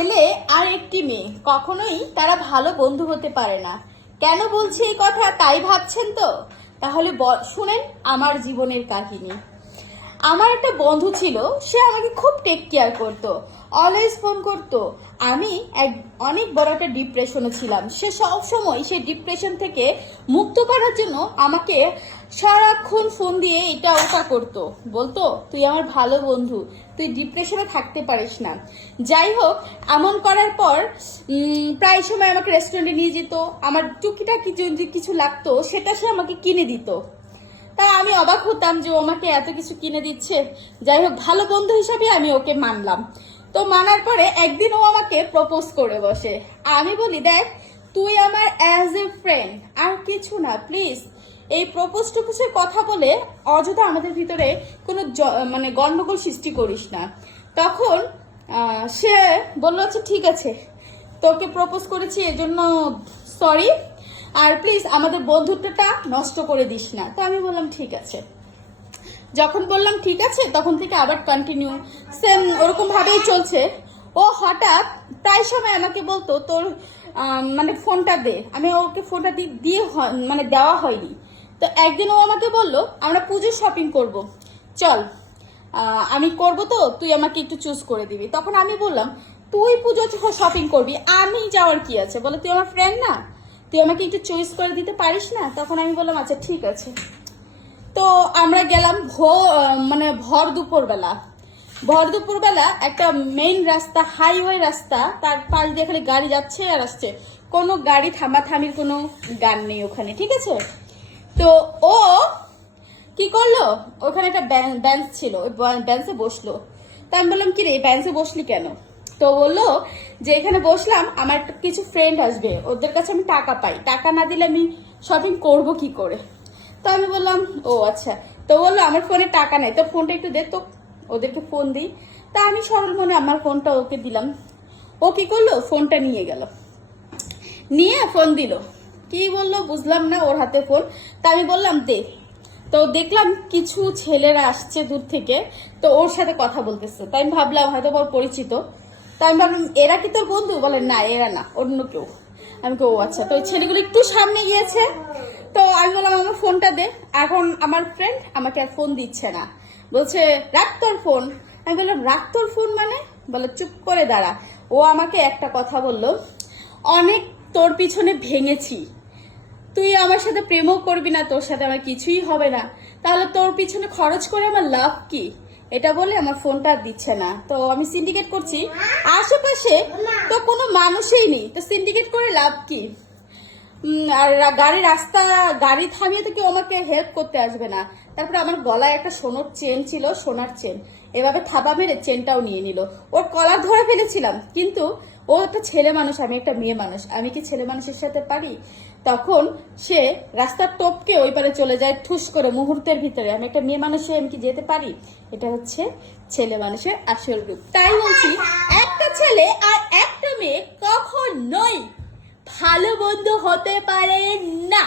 ছেলে আর একটি মেয়ে কখনোই তারা ভালো বন্ধু হতে পারে না। কেন বলছি এই কথা তাই ভাবছেন তো? তাহলে শুনেন আমার জীবনের কাহিনী। আমার একটা বন্ধু ছিল, সে আমাকে খুব টেক কেয়ার করতো, অলওয়েজ ফোন করতো। আমি অনেক বড় একটা ডিপ্রেশনে ছিলাম। সে সব সময় সেই ডিপ্রেশন থেকে মুক্ত করার জন্য আমাকে সারাক্ষণ ফোন দিয়ে এটা ওটা করতো, বলতো তুই আমার ভালো বন্ধু, তুই ডিপ্রেশনে থাকতে পারিস না। যাই হোক, এমন করার পর প্রায় সময় আমাকে রেস্টুরেন্টে নিয়ে যেত, আমার টুকিটাকি যদি কিছু লাগতো সেটা সে আমাকে কিনে দিত। তা আমি অবাক হতাম যে ও আমাকে এত কিছু কিনে দিচ্ছে। যাই হোক, ভালো বন্ধু হিসাবে আমি ওকে মানলাম। তো মানার পরে একদিন ও আমাকে প্রপোজ করে বসে। আমি বলি, দেখ তুই আমার অ্যাজ এ ফ্রেন্ড, আর কিছু না, প্লিজ এই প্রপোজ টুপোজের কথা বলে অযথা আমাদের ভিতরে কোনো মানে গন্ডগোল সৃষ্টি করিস না। তখন সে বললো আচ্ছা ঠিক আছে, তোকে প্রপোজ করেছি এজন্য সরি, আর প্লিজ আমাদের বন্ধুত্বটা নষ্ট করে দিস না। তো আমি বললাম ঠিক আছে। যখন বললাম ঠিক আছে, তখন থেকে আবার কন্টিনিউ সেম ওরকম ভাবেই চলছে। ও হঠাৎ প্রায় সময় আমাকে বলতো তোর মানে ফোনটা দে। আমি ওকে ফোনটা দিয়ে মানে দেওয়া হয়নি। তো একদিন ও আমাকে বললো আমরা পুজোর শপিং করব, চল আমি করব, তো তুই আমাকে একটু চুজ করে দিবি। তখন আমি বললাম তুই পুজো শপিং করবি, আমি যাওয়ার কি আছে? বলে তুই আমার ফ্রেন্ড না, তুই আমাকে একটু চয়েস করে দিতে পারিস না? তখন আমি বললাম আচ্ছা ঠিক আছে। তো আমরা গেলাম মানে ভর দুপুরবেলা একটা মেইন রাস্তা, হাইওয়ে রাস্তা, তার পাশ দিয়ে খালি গাড়ি যাচ্ছে আর আসছে, কোনো গাড়ি থামাথামির কোনো গান নেই ওখানে, ঠিক আছে। তো ও কি করলো, ওখানে একটা বেঞ্চ ছিল, ওই বেঞ্চে বসলো। তো আমি বললাম কি রে, বেঞ্চে বসলি কেন? তো বললো যে এখানে বসলাম, আমার কিছু ফ্রেন্ড আসবে, ওদের কাছে আমি টাকা পাই, টাকা না দিলে আমি শপিং করব কি করে? তো আমি বললাম ও আচ্ছা। তো বললো আমার ফোনে টাকা নাই, তো ফোনটা একটু দে, তো ওদেরকে ফোন দিই। তা আমি সরল মনে আমার ফোনটা ওকে দিলাম। ও কি করলো, ফোনটা নিয়ে গেল, নিয়ে ফোন দিল, কি বললো বুঝলাম না, ওর হাতে ফোন। তা আমি বললাম দে। তো দেখলাম কিছু ছেলেরা আসছে দূর থেকে, তো ওর সাথে কথা বলতেছে। তাই আমি ভাবলাম হয়তো ওর পরিচিত। তাই আমি ভাবলাম এরা কি তোর বন্ধু? বলে না, এরা না, অন্য কেউ। আমি ও আচ্ছা। তো ওই ছেলেগুলো একটু সামনে গিয়েছে। তো আমি বললাম আমার ফোনটা দে। এখন আমার ফ্রেন্ড আমাকে আর ফোন দিচ্ছে না, বলছে রাখ তোর ফোন। আমি বললাম রাখ তোর ফোন মানে? বলে চুপ করে দাঁড়া। ও আমাকে একটা কথা বললো, অনেক তোর পিছনে ভেঙেছি, তুই আমার সাথে প্রেমও করবি না, তোর সাথে আমার কিছুই হবে না, তাহলে তোর পিছনে খরচ করে আমার লাভ কি? এটা বলে আমার ফোনটা দিচ্ছে না। তো আমি সিন্ডিকেট করছি, আশেপাশে তো কোনো মানুষই নেই, তো সিন্ডিকেট করে লাভ কি? আর গাড়ি থামিয়ে তো কেউ আমাকে হেল্প করতে আসবে না। তারপরে আমার গলায় একটা সোনার চেন ছিল, সোনার চেন, এভাবে থাবা মেরে চেনটাও নিয়ে নিল। ওর কলার ধরে ফেলেছিলাম, কিন্তু ও একটা ছেলে মানুষ, আমি একটা মেয়ে মানুষ, আমি কি ছেলে মানুষের সাথে পারি? তখন সে রাস্তার টপকে ওই পারে চলে যায় ঠুস করে মুহূর্তের ভিতরে। আমি একটা মেয়ে মানুষে আমি কি যেতে পারি? এটা হচ্ছে ছেলে মানুষের আসল রূপ। তাই বলছি, একটা ছেলে আর একটা মেয়ে কখনোই ভালো বন্ধু হতে পারে না।